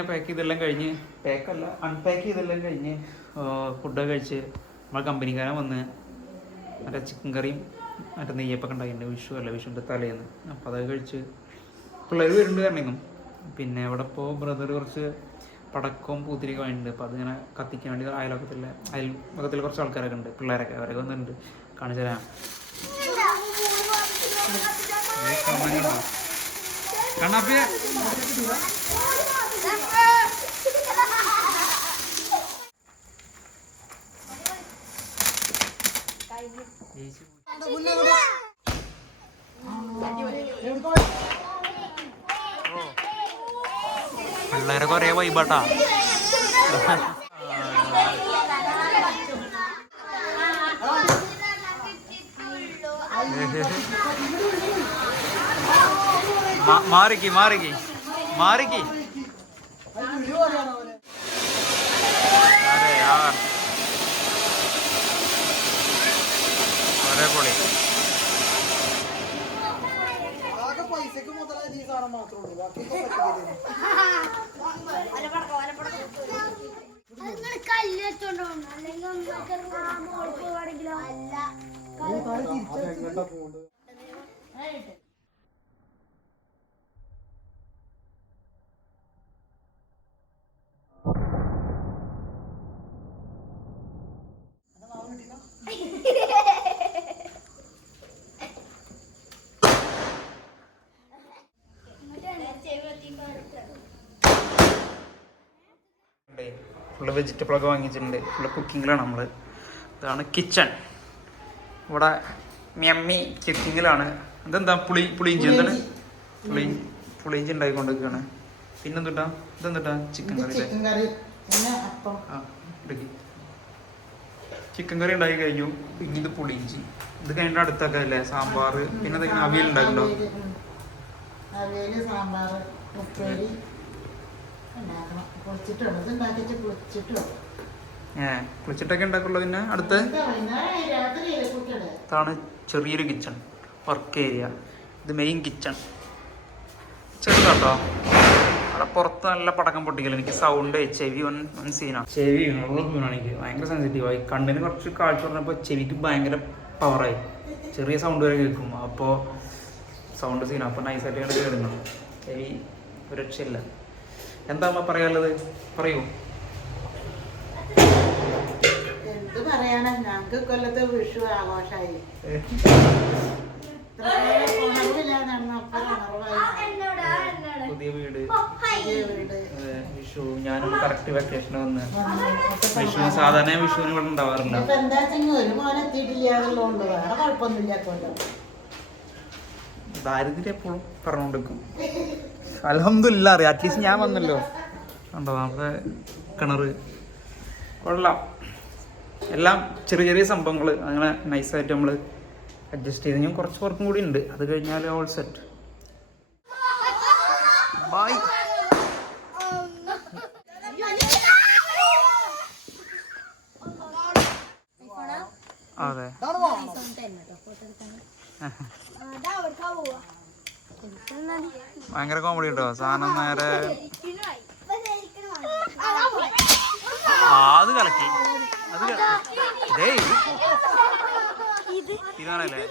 അങ്ങനെ പാക്ക് ചെയ്തെല്ലാം കഴിഞ്ഞ് പാക്കല്ല അൺപാക്ക് ചെയ്തെല്ലാം കഴിഞ്ഞ് ഫുഡൊക്കെ കഴിച്ച് നമ്മളെ കമ്പനിക്കാരൻ വന്ന് മറ്റേ ചിക്കൻ കറിയും മറ്റേ നെയ്യപ്പൊക്കെ ഉണ്ടായിട്ടുണ്ട്. വിഷുവിൻ്റെ തലേന്ന്. അപ്പോൾ അതൊക്കെ കഴിച്ച് പിള്ളേർ വരുന്നുണ്ട് കാരണമെങ്കിലും. പിന്നെ ഇവിടെ ഇപ്പോൾ ബ്രദർ കുറച്ച് പടക്കവും പൂത്തിരിയൊക്കെ വേണ്ടിയിട്ടുണ്ട്. അപ്പോൾ അതിങ്ങനെ കത്തിക്കാൻ വേണ്ടി അയൽപക്കത്തിൽ കുറച്ച് ആൾക്കാരൊക്കെ ഉണ്ട്, പിള്ളേരൊക്കെ അവരൊക്കെ വന്നിട്ടുണ്ട്. കാണിച്ചു തരാം. കണ്ണാപ്പിയെ പിള്ളേരൊക്കെ ഒരേ വൈബാട്ടാ. മാറിക്ക് മാറിക്ക് മാറിക്ക്. അതെ യാർ ഒരേ പൊളി. ഫുള്ള് വെജിറ്റബിളൊക്കെ വാങ്ങിച്ചിട്ടുണ്ട്. ഫുള്ള് കുക്കിങ്ങിലാണ് നമ്മൾ. ഇതാണ് കിച്ചൺ. ഇവിടെ മമ്മി കുക്കിങ്ങിലാണ്. ഇതെന്താ പുളിയിഞ്ചി എന്താണ് പുളിയിഞ്ചി ഉണ്ടാക്കിക്കൊണ്ടിരിക്കുകയാണ്. പിന്നെന്തുട്ടാ ഇതെന്തുട്ടാ ചിക്കൻ കറി. ചിക്കൻ കറി ഉണ്ടാക്കി കഴിഞ്ഞു. പിന്നെ ഇത് പുളിയിഞ്ചി. ഇത് കഴിഞ്ഞിട്ട് അടുത്തൊക്കെ അല്ലേ സാമ്പാർ. പിന്നെ എന്തെങ്കിലും അവിയൽ ഉണ്ടാക്കുന്നുണ്ടോ? കുളിച്ചിട്ടൊക്കെ ഉണ്ടാക്കുള്ളൂ. പിന്നെ അടുത്ത് ഇതാണ് ചെറിയൊരു കിച്ചൺ, വർക്ക് ഏരിയ. ഇത് മെയിൻ കിച്ചൺ. ചെറുതാട്ടോ. അവിടെ പുറത്ത് നല്ല പടക്കം പൊട്ടിക്കല. എനിക്ക് സൗണ്ട് ചെവി വൺ സീനാണ്. ചെവി വീണാണ് എനിക്ക് ഭയങ്കര സെൻസിറ്റീവായി. കണ്ണിന് കുറച്ച് കാഴ്ച പറഞ്ഞപ്പോൾ ചെവിക്ക് ഭയങ്കര പവറായി. ചെറിയ സൗണ്ട് വരെ കേൾക്കും. അപ്പോൾ സൗണ്ട് സീനാണ്. അപ്പോൾ നൈസായിട്ട് കണ്ട് കേടുന്നു. ചെവി ഒരു രക്ഷയില്ല. എന്താ പറയാനുള്ളത്? പറയൂ. എന്ത് പറയാനാ, ഞങ്ങൾക്ക് കൊല്ലത്തെ വിഷു ആഘോഷമായി. പുതിയ വീട് വിഷു. ഞാനും കറക്റ്റ് വെക്കേഷന് വന്ന് വിഷു സാധാരണ വിഷുവിന് ഇവിടെ ഉണ്ടാവാറുണ്ട്. ഒരു മോനെ എത്തിയിട്ടില്ലാതുള്ളതുകൊണ്ട് വേറെ കുഴപ്പമൊന്നുമില്ല. ദാരിദ്ര്യം എപ്പോഴും പറഞ്ഞുകൊണ്ടിരിക്കും. അൽഹംദുലില്ലാ അറിയാം. അറ്റ്ലീസ്റ്റ് ഞാൻ വന്നല്ലോ. ഉണ്ടോ നമ്മുടെ കിണറ് കൊള്ളാം. എല്ലാം ചെറിയ ചെറിയ സംഭവങ്ങൾ അങ്ങനെ നൈസായിട്ട് നമ്മൾ അഡ്ജസ്റ്റ് ചെയ്ത്. ഞാൻ കുറച്ച് വർക്കും കൂടി ഉണ്ട്. അത് കഴിഞ്ഞാൽ ഓൾ സെറ്റ്. ബൈ. അതെ ഭയങ്കര കോമഡി കേട്ടോ സാധനം. നേരെ അത് കലക്കി. അത് ഇതാണല്ലേ.